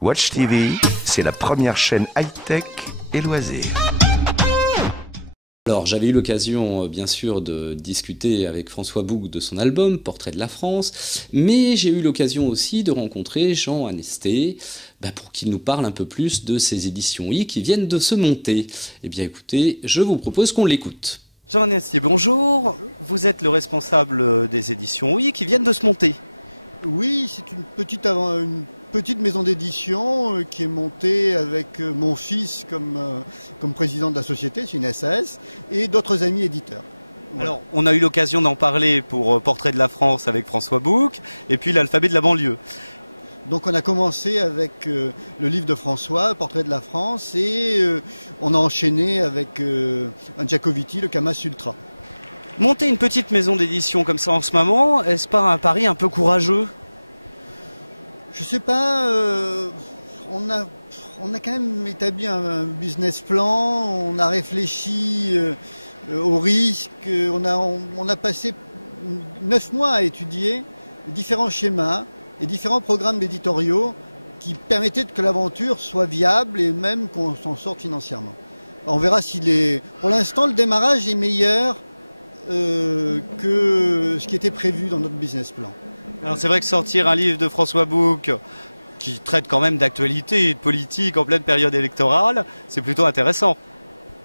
Watch TV, c'est la première chaîne high-tech et loisirs. Alors, j'avais eu l'occasion, bien sûr, de discuter avec François Bouc de son album « Portrait de la France », mais j'ai eu l'occasion aussi de rencontrer Jean Anesté pour qu'il nous parle un peu plus de ces éditions I qui viennent de se monter. Eh bien, écoutez, je vous propose qu'on l'écoute. Jean Anesté, bonjour. Vous êtes le responsable des éditions I qui viennent de se monter. Oui, c'est une petite maison d'édition qui est montée avec mon fils comme président de la société, c'est une SAS, et d'autres amis éditeurs. Voilà. Alors, on a eu l'occasion d'en parler pour Portrait de la France avec François Bouc, et puis l'alphabet de la banlieue. Donc on a commencé avec le livre de François, Portrait de la France, et on a enchaîné avec un Giacovitti, le Camas Ultra. Monter une petite maison d'édition comme ça en ce moment, est-ce pas un pari un peu courageux ? Je sais pas, on a quand même établi un business plan, on a réfléchi aux risques, on a passé 9 mois à étudier différents schémas et différents programmes éditoriaux qui permettaient que l'aventure soit viable et même qu'on s'en sorte financièrement. On verra pour l'instant, le démarrage est meilleur que ce qui était prévu dans notre business plan. Alors c'est vrai que sortir un livre de François Bouc qui traite quand même d'actualité et de politique en pleine période électorale, c'est plutôt intéressant.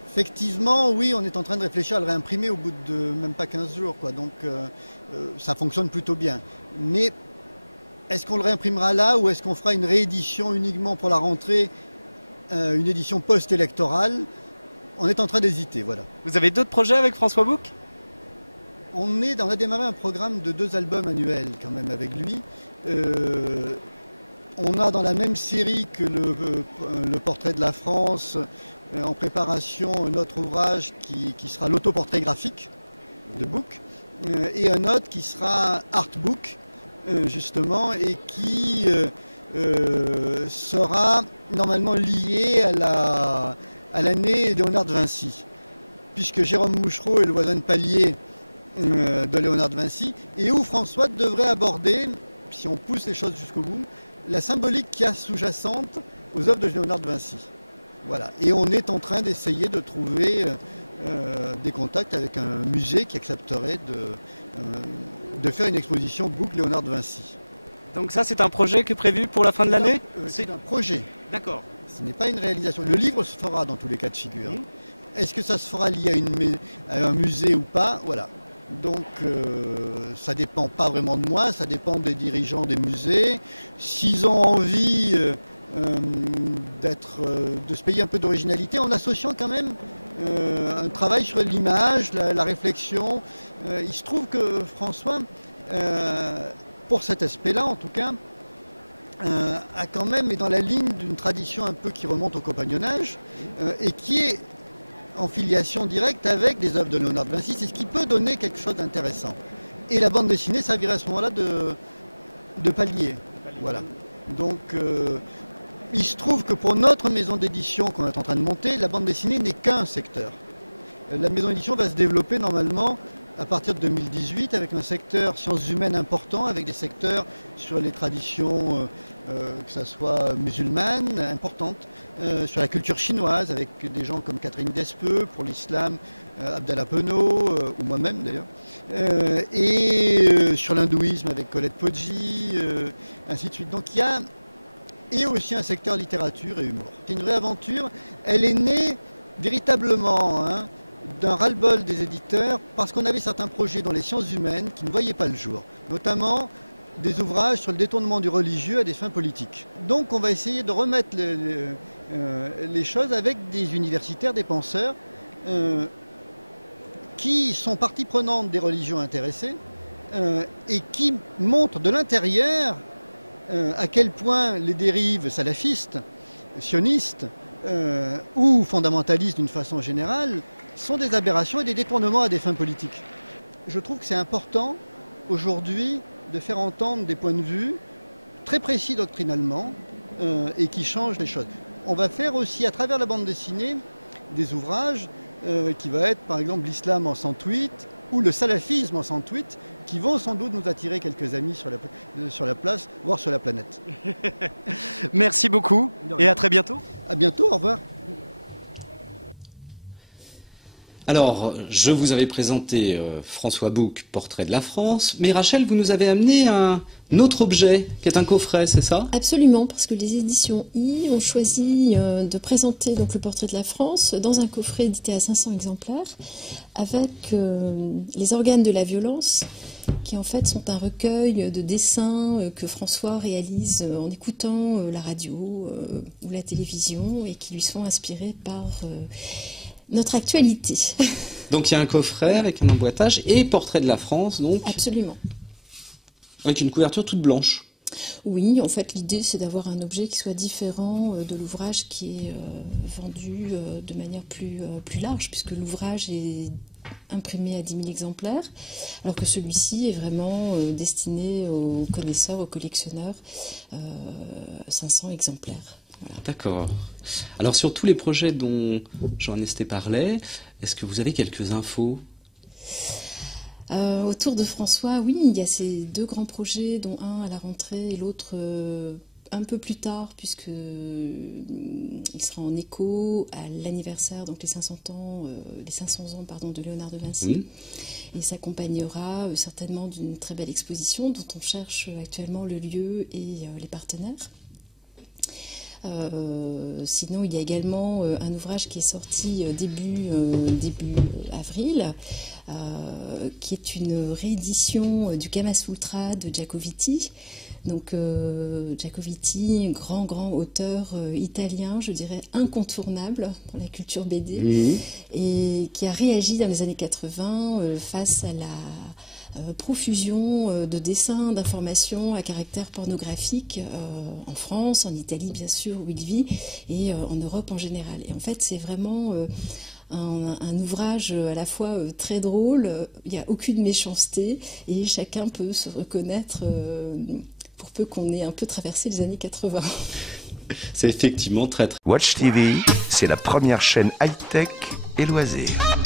Effectivement, oui, on est en train de réfléchir à le réimprimer au bout de même pas 15 jours, quoi. Donc ça fonctionne plutôt bien. Mais est-ce qu'on le réimprimera là ou est-ce qu'on fera une réédition uniquement pour la rentrée, une édition post-électorale? On est en train d'hésiter, voilà. Vous avez d'autres projets avec François Bouc ? On a démarré un programme de 2 albums annuels quand même avec lui. On a dans la même série que le Portrait de la France en préparation un autre ouvrage qui sera l'autoportrait graphique de Bouc et un autre qui sera Artbook justement et qui sera normalement lié à l'année Léonard de Vinci, puisque Jérôme Mouchereau est le voisin de palier de Léonard de Vinci, et où François devrait aborder, si on pousse les choses jusqu'au bout, la symbolique qu'il y a sous-jacente aux œuvres de Léonard de Vinci. Voilà. Et on est en train d'essayer de trouver des contacts avec un musée qui accepterait de faire une exposition Bouc Léonard de Vinci. Donc ça, c'est un projet qui est prévu pour la fin de l'année ? C'est un projet. D'accord. Ce n'est pas une réalisation. Le livre se fera dans tous les cas de figure. Est-ce que ça se fera lié à un musée ou pas? Voilà. Donc ça dépend pas vraiment de moi, ça dépend des dirigeants des musées. S'ils ont envie de se payer un peu d'originalité en associant quand même un travail sur l'image, la réflexion. Il se trouve que François, pour cet aspect-là en tout cas, a quand même est dans la ligne d'une tradition un peu qui remonte au compagnonnage et qui est en filiation directe avec des œuvres de Léonard de Vinci, c'est ce qui peut donner quelque chose d'intéressant. Et la bande dessinée servirait à ce moment-là de palier. Voilà. Donc il se trouve que pour notre maison d'édition qu'on est en train de monter, la bande dessinée n'est qu'un secteur. La maison d'édition va se développer normalement à partir de 2018 avec un secteur sciences humaines important, avec des secteurs sur les traditions, que ce soit musulmanes, importantes, sur la culture chinoise, avec des gens comme Catherine Despeux, pour l'islam, Abdallah Penaud, ou moi-même d'ailleurs, et sur l'hindouisme avec Colette Poggi, ainsi de suite. Donc il y a et aussi un secteur littérature et humour. C'est une vraie aventure, elle est née véritablement d'un ras-le-bol des éditeurs parce qu'on avait certains projets dans les sciences humaines qui ne voyaient pas le jour, notamment des ouvrages sur le détournement du religieux à des fins politiques. Donc on va essayer de remettre les choses avec des universitaires, des penseurs qui sont partie prenante des religions intéressées et qui montrent de l'intérieur à quel point les dérives salafistes, sionistes ou fondamentalistes d'une façon générale sont des aberrations et des détournements à des fins politiques. Je trouve que c'est important aujourd'hui de faire entendre des points de vue très précis doctrinalement et qui changent les choses. On va faire aussi à travers la bande dessinée des ouvrages qui va être par exemple l'islam en 108 ou le salafisme en 108, qui vont sans doute nous attirer quelques amis sur la place, voire sur la planète. Merci beaucoup et à très bientôt. À bientôt, au revoir. Alors, je vous avais présenté François Bouck, Portrait de la France, mais Rachel, vous nous avez amené un autre objet, qui est un coffret, c'est ça? Absolument, parce que les éditions I ont choisi de présenter donc le Portrait de la France dans un coffret édité à 500 exemplaires, avec les organes de la violence, qui en fait sont un recueil de dessins que François réalise en écoutant la radio ou la télévision, et qui lui sont inspirés par notre actualité. Donc il y a un coffret avec un emboîtage et Portrait de la France, donc. Absolument. Avec une couverture toute blanche. Oui, en fait, l'idée, c'est d'avoir un objet qui soit différent de l'ouvrage qui est vendu de manière plus large, puisque l'ouvrage est imprimé à 10 000 exemplaires, alors que celui-ci est vraiment destiné aux connaisseurs, aux collectionneurs, 500 exemplaires. Voilà. D'accord. Alors sur tous les projets dont Jean Anesté parlait, est-ce que vous avez quelques infos? Autour de François, oui, il y a ces deux grands projets, dont un à la rentrée et l'autre un peu plus tard, puisque il sera en écho à l'anniversaire, donc les 500 ans de Léonard de Vinci. Oui. Et s'accompagnera certainement d'une très belle exposition dont on cherche actuellement le lieu et les partenaires. Sinon, il y a également un ouvrage qui est sorti début avril, qui est une réédition du Kama Sutra de Giacovitti. Donc Giacovitti, grand auteur italien, je dirais incontournable dans la culture BD, et qui a réagi dans les années 80 face à la profusion de dessins, d'informations à caractère pornographique en France, en Italie bien sûr où il vit, et en Europe en général. Et en fait c'est vraiment un ouvrage à la fois très drôle, il n'y a aucune méchanceté et chacun peut se reconnaître pour peu qu'on ait un peu traversé les années 80. C'est effectivement très. Watch TV, c'est la première chaîne high-tech et loisirs.